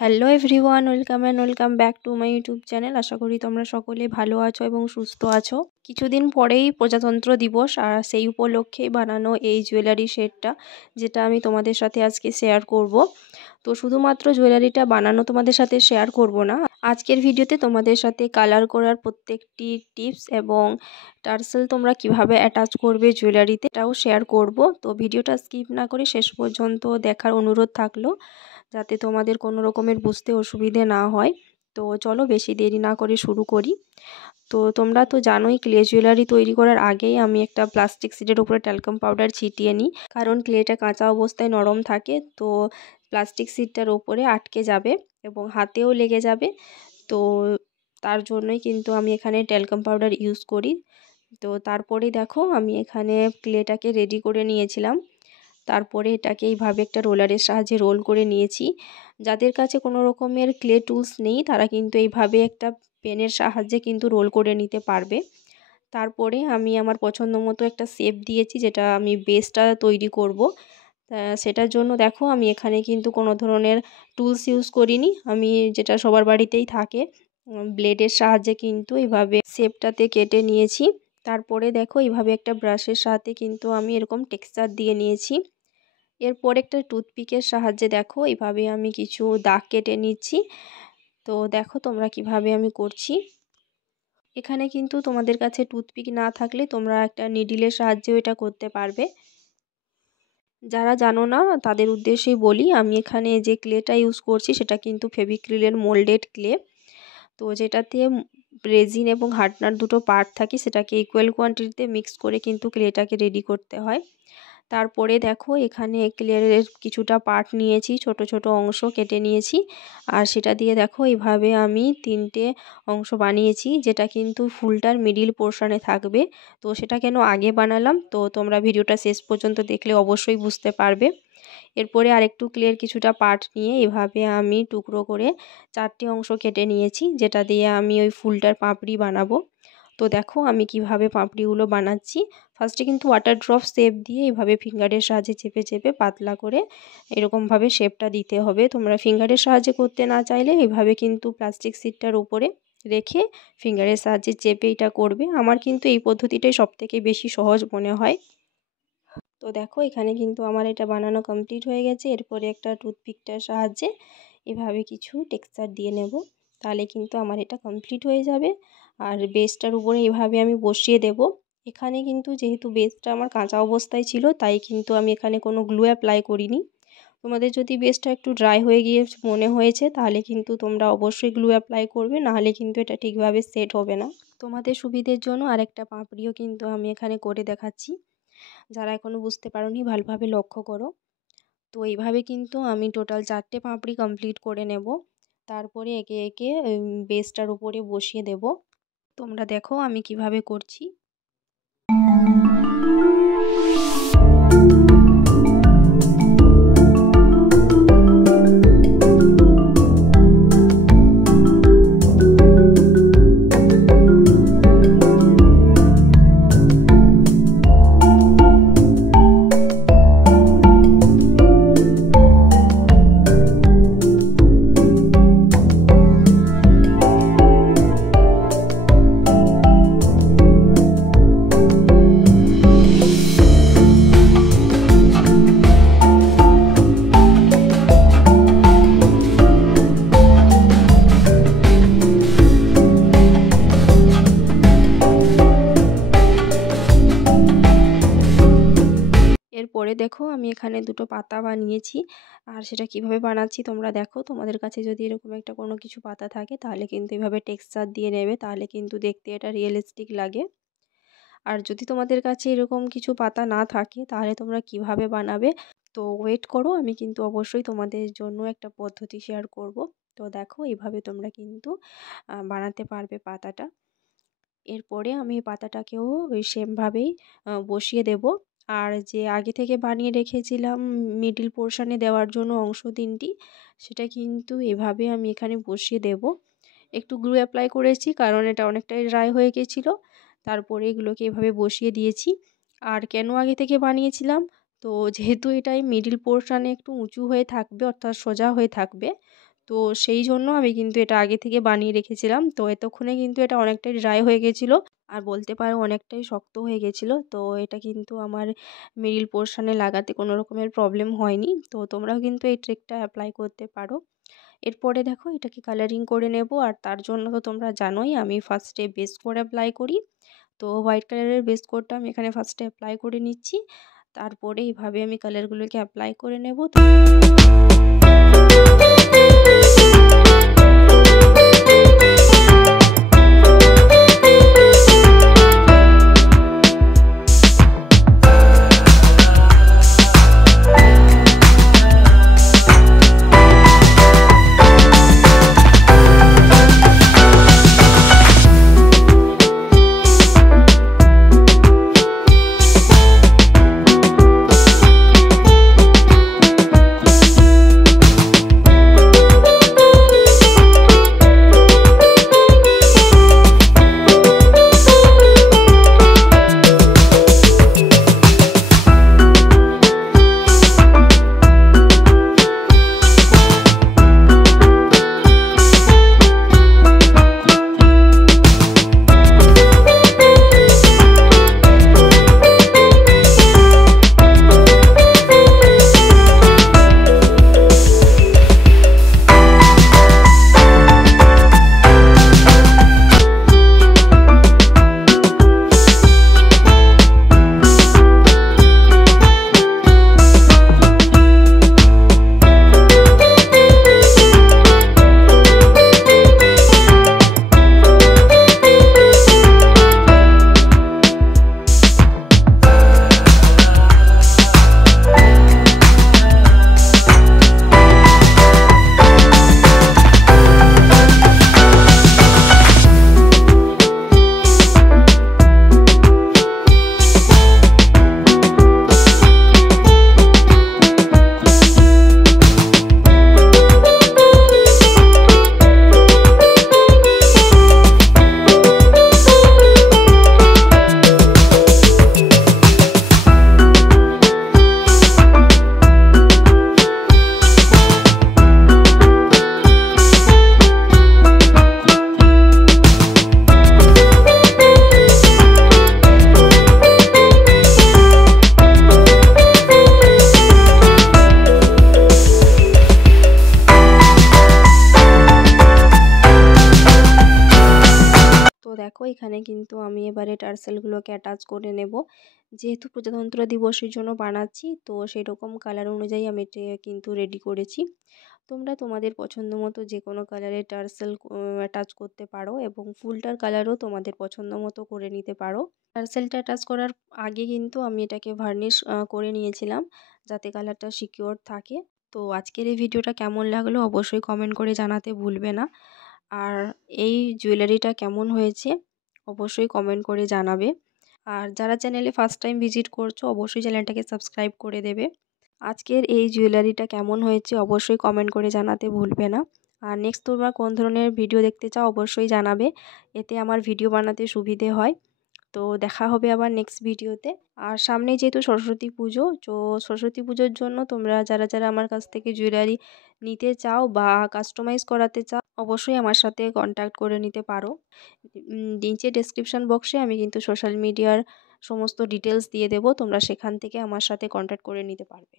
Hello everyone, welcome back to my YouTube channel. আশা করি তোমরা সকলে ভালো আছো এবং সুস্থ আছো। কিছুদিন পরেই প্রজাতন্ত্র দিবস, আর সেই উপলক্ষেই বানানো এই জুয়েলারি সেটটা, যেটা আমি তোমাদের সাথে আজকে শেয়ার করব। তো শুধুমাত্র জুয়েলারিটা বানানো তোমাদের সাথে শেয়ার করব না, আজকের ভিডিওতে তোমাদের সাথে কালার করার প্রত্যেকটি টিপস এবং টার্সেল তোমরা কিভাবে অ্যাটাচ করবে জুয়েলারিতে এটাও শেয়ার করব। তো ভিডিওটা স্কিপ না করে শেষ পর্যন্ত দেখার অনুরোধ থাকলো, যাতে তোমাদের কোনো রকমের বুঝতে অসুবিধে না হয়। তো চলো বেশি দেরি না করে শুরু করি। তো তোমরা তো জানোই, ক্লে জুয়েলারি তৈরি করার আগেই আমি একটা প্লাস্টিক শিটের উপরে ট্যালকাম পাউডার ছিটিয়ে নিই, কারণ ক্লেটা কাঁচা অবস্থায় নরম থাকে, তো প্লাস্টিক শিটটার ওপরে আটকে যাবে এবং হাতেও লেগে যাবে। তো তার জন্যই কিন্তু আমি এখানে ট্যালকাম পাউডার ইউজ করি। তো তারপরেই দেখো আমি এখানে ক্লেটাকে রেডি করে নিয়েছিলাম। তারপরে এটাকে এইভাবে একটা রোলারের সাহায্যে রোল করে নিয়েছি। যাদের কাছে কোনো রকমের ক্লে টুলস নেই, তারা কিন্তু এইভাবে একটা পেনের সাহায্যে কিন্তু রোল করে নিতে পারবে। তারপরে আমি আমার পছন্দ মতো একটা শেপ দিয়েছি, যেটা আমি বেসটা তৈরি করব। সেটার জন্য দেখো আমি এখানে কিন্তু কোনো ধরনের টুলস ইউজ করিনি, আমি যেটা সবার বাড়িতেই থাকে, ব্লেডের সাহায্যে কিন্তু এইভাবে শেপটাতে কেটে নিয়েছি। তারপরে দেখো এইভাবে একটা ব্রাশের সাথে কিন্তু আমি এরকম টেক্সচার দিয়ে নিয়েছি। এরপর একটা টুথপিকের সাহায্যে দেখো এইভাবে আমি কিছু দাগ কেটে নিচ্ছি। তো দেখো তোমরা কিভাবে আমি করছি। এখানে কিন্তু তোমাদের কাছে টুথপিক না থাকলে তোমরা একটা নিডিলের সাহায্যেও এটা করতে পারবে। যারা জানো না তাদের উদ্দেশ্যেই বলি, আমি এখানে যে ক্লেটা ইউজ করছি সেটা কিন্তু ফেভিক্রিলের মোল্ডেড ক্লে। তো যেটাতে রেজিন এবং হার্ডনার দুটো পার্ট থাকে, সেটাকে ইকুয়াল কোয়ান্টিটিতে মিক্স করে কিন্তু ক্লেটাকে রেডি করতে হয়। তারপরে দেখো এখানে ক্লের কিছুটা পার্ট নিয়েছি, ছোট ছোট অংশ কেটে নিয়েছি, আর সেটা দিয়ে দেখো এইভাবে আমি 3টে অংশ বানিয়েছি, যেটা কিন্তু ফুলটার মিডিল পোর্শনে থাকবে। তো সেটা কেন আগে বানালাম, তো তোমরা ভিডিওটা শেষ পর্যন্ত দেখলে অবশ্যই বুঝতে পারবে। এরপরে আরেকটু ক্লের কিছুটা পার্ট নিয়ে এভাবে আমি টুকরো করে 4টে অংশ কেটে নিয়েছি, যেটা দিয়ে আমি ওই ফুলটার পাপড়ি বানাবো। তো দেখো আমি কিভাবে পাপড়িগুলো বানাচ্ছি। ফার্স্টে কিন্তু ওয়াটার ড্রপ শেপ দিয়ে এইভাবে ফিঙ্গারের সাহায্যে চেপে চেপে পাতলা করে এরকমভাবে শেপটা দিতে হবে। তোমরা ফিঙ্গারের সাহায্যে করতে না চাইলে এইভাবে কিন্তু প্লাস্টিক শিটটার উপরে রেখে ফিঙ্গারের সাহায্যে চেপে এটা করবে। আমার কিন্তু এই পদ্ধতিটাই সবথেকে বেশি সহজ মনে হয়। তো দেখো এখানে কিন্তু আমার এটা বানানো কমপ্লিট হয়ে গেছে। এরপরে একটা টুথপিকটার সাহায্যে এভাবে কিছু টেক্সচার দিয়ে নেব, তাহলে কিন্তু আমার এটা কমপ্লিট হয়ে যাবে। আর বেসটার উপরে এভাবে আমি বসিয়ে দেব। এখানে কিন্তু যেহেতু বেসটা আমার কাঁচা অবস্থায় ছিল, তাই কিন্তু আমি এখানে কোনো গ্লু অ্যাপ্লাই করিনি। তোমাদের যদি বেসটা একটু ড্রাই হয়ে গিয়ে মনে হয়েছে, তাহলে কিন্তু তোমরা অবশ্যই গ্লু অ্যাপ্লাই করবে, নাহলে কিন্তু এটা ঠিকভাবে সেট হবে না। তোমাদের সুবিধের জন্য আরেকটা পাপড়িও কিন্তু আমি এখানে করে দেখাচ্ছি। যারা এখনও বুঝতে পারোনি ভালোভাবে লক্ষ্য করো। তো এইভাবে কিন্তু আমি টোটাল 4টে পাপড়ি কমপ্লিট করে নেব। তারপরে একে একে বেসটার উপরে বসিয়ে দেব। তোমরা দেখো আমি কিভাবে করছি। এরপরে দেখো আমি এখানে দুটো পাতা বানিয়েছি, আর সেটা কিভাবে বানাচ্ছি তোমরা দেখো। তোমাদের কাছে যদি এরকম একটা কোনো কিছু পাতা থাকে, তাহলে কিন্তু এভাবে টেক্সচার দিয়ে নেবে, তাহলে কিন্তু দেখতে এটা রিয়েলিস্টিক লাগে। আর যদি তোমাদের কাছে এরকম কিছু পাতা না থাকে, তাহলে তোমরা কিভাবে বানাবে, তো ওয়েট করো, আমি কিন্তু অবশ্যই তোমাদের জন্য একটা পদ্ধতি শেয়ার করব। তো দেখো এইভাবে তোমরা কিন্তু বানাতে পারবে পাতাটা। এরপরে আমি পাতাটাকেও ওই সেমভাবেই বসিয়ে দেব। আর যে আগে থেকে বানিয়ে রেখেছিলাম মিডিল পোর্শনে দেওয়ার জন্য অংশ 3টি, সেটা কিন্তু এভাবে আমি এখানে বসিয়ে দেব। একটু গ্লু অ্যাপ্লাই করেছি, কারণ এটা অনেকটাই ড্রাই হয়ে গেছিলো। তারপরে এগুলোকে এভাবে বসিয়ে দিয়েছি। আর কেন আগে থেকে বানিয়েছিলাম, তো যেহেতু এটাই মিডিল পোর্শনে একটু উঁচু হয়ে থাকবে, অর্থাৎ সোজা হয়ে থাকবে, তো সেই জন্য আমি কিন্তু এটা আগে থেকে বানিয়ে রেখেছিলাম। তো এতক্ষণে কিন্তু এটা অনেকটাই ড্রাই হয়ে গেছিলো আর বলতে পারো অনেকটাই শক্ত হয়ে গেছিলো। তো এটা কিন্তু আমার মিডল পোরশানে লাগাতে কোনো রকমের প্রবলেম হয়নি। তো তোমরাও কিন্তু এই ট্রিকটা অ্যাপ্লাই করতে পারো। এরপরে দেখো এটাকে কালারিং করে নেব, আর তার জন্য তো তোমরা জানোই আমি ফার্স্টে বেস কোড অ্যাপ্লাই করি। তো হোয়াইট কালারের বেস কোডটা আমি এখানে ফার্স্টে অ্যাপ্লাই করে নিচ্ছি। তারপরে এইভাবে আমি কালারগুলোকে অ্যাপ্লাই করে নেব। দেখো এখানে কিন্তু আমি এবারে টার্সেলগুলোকে অ্যাটাচ করে নেব। যেহেতু প্রজাতন্ত্র দিবসের জন্য বানাচ্ছি, তো সেরকম কালার অনুযায়ী আমি এটা কিন্তু রেডি করেছি। তোমরা তোমাদের পছন্দ মতো যে কোনো কালারের টার্সেল অ্যাটাচ করতে পারো এবং ফুলটার কালারও তোমাদের পছন্দ মতো করে নিতে পারো। টার্সেলটা অ্যাটাচ করার আগে কিন্তু আমি এটাকে ভার্নিশ করে নিয়েছিলাম, যাতে কালারটা সিকিওর থাকে। তো আজকের এই ভিডিওটা কেমন লাগলো অবশ্যই কমেন্ট করে জানাতে ভুলবে না। আর এই জুয়েলারিটা কেমন হয়েছে অবশ্যই কমেন্ট করে জানাবে। আর যারা চ্যানেলে ফার্স্ট টাইম ভিজিট করছো অবশ্যই চ্যানেলটাকে সাবস্ক্রাইব করে দেবে। আজকের এই জুয়েলারিটা কেমন হয়েছে অবশ্যই কমেন্ট করে জানাতে ভুলবে না। আর নেক্সট তোমরা কোন ধরনের ভিডিও দেখতে চাও অবশ্যই জানাবে, এতে আমার ভিডিও বানাতে সুবিধে হয়। তো দেখা হবে আবার নেক্সট ভিডিওতে। আর সামনে যেহেতু সরস্বতী পুজো, তো সরস্বতী পুজোর জন্য তোমরা যারা যারা আমার কাছ থেকে জুয়েলারি নিতে চাও বা কাস্টমাইজ করাতে চাও অবশ্যই আমার সাথে কন্ট্যাক্ট করে নিতে পারো। নিচে ডেসক্রিপশন বক্সে আমি কিন্তু সোশ্যাল মিডিয়ার সমস্ত ডিটেলস দিয়ে দেবো, তোমরা সেখান থেকে আমার সাথে কন্ট্যাক্ট করে নিতে পারবে।